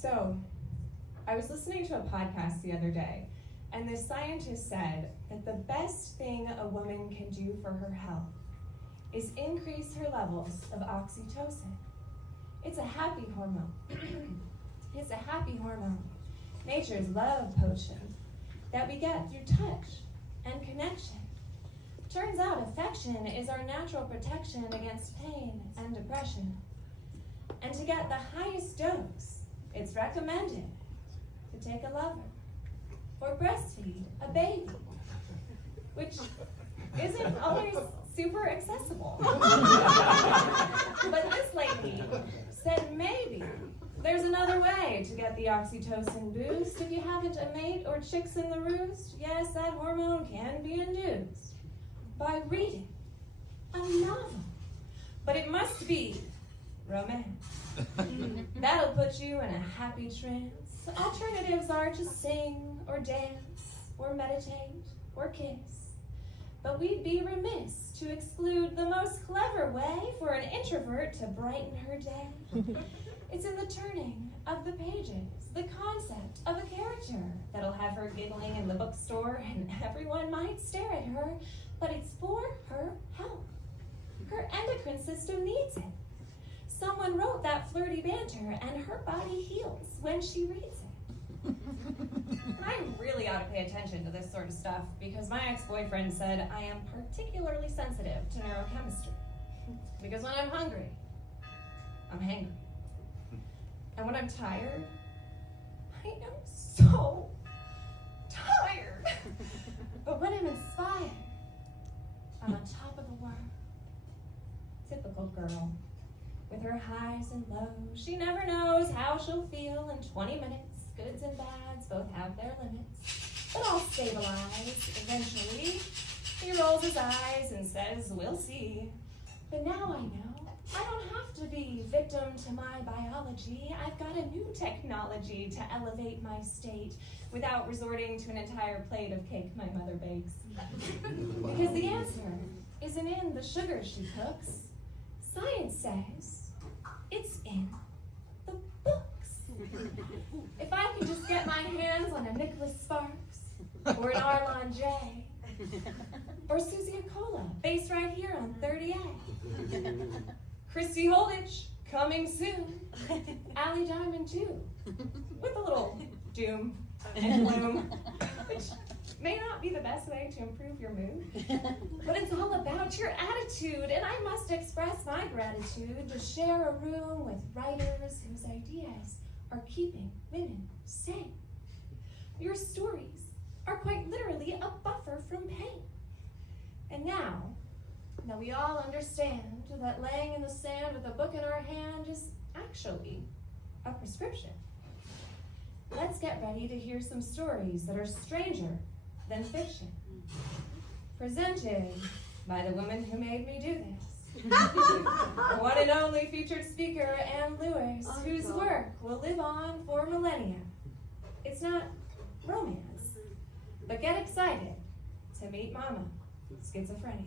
So, I was listening to a podcast the other day, and this scientist said that the best thing a woman can do for her health is increase her levels of oxytocin. It's a happy hormone. It's a happy hormone, nature's love potion, that we get through touch and connection. Turns out affection is our natural protection against pain and depression. And to get the highest dose, it's recommended to take a lover or breastfeed a baby, which isn't always super accessible. But this lady said maybe there's another way to get the oxytocin boost if you haven't a mate or chicks in the roost. Yes, that hormone can be induced by reading a novel. But it must be romance. That'll put you in a happy trance. Alternatives are to sing or dance or meditate or kiss. But we'd be remiss to exclude the most clever way for an introvert to brighten her day. It's in the turning of the pages, the concept of a character that'll have her giggling in the bookstore and everyone might stare at her, but it's for her health. Her endocrine system needs it. Someone wrote that flirty banter and her body heals when she reads it. And I really ought to pay attention to this sort of stuff because my ex-boyfriend said I am particularly sensitive to neurochemistry. Because when I'm hungry, I'm hangry. And when I'm tired, I am so tired. But when I'm inspired, I'm on top of the world. Typical girl. With her highs and lows, she never knows how she'll feel in 20 minutes. Goods and bads both have their limits, but all stabilize eventually. He rolls his eyes and says, we'll see. But now I know I don't have to be victim to my biology. I've got a new technology to elevate my state without resorting to an entire plate of cake my mother bakes. Because the answer isn't in the sugar she cooks. Science says it's in the books. If I could just get my hands on a Nicholas Sparks, or an Arlon J, or Susie Acola, based right here on 30A. Christy Holditch, coming soon. Allie Diamond too, with a little doom and gloom, which may not be the best way to improve your mood, but it's all about your attitude, and I must express my gratitude to share a room with writers whose ideas are keeping women sane. Your stories are quite literally a buffer from pain. And now that we all understand that laying in the sand with a book in our hand is actually a prescription, let's get ready to hear some stories that are stranger than fiction. Presented by the woman who made me do this. The one and only featured speaker, Ann Lewis, whose work will live on for millennia. It's not romance, but get excited to meet Mama, schizophrenia.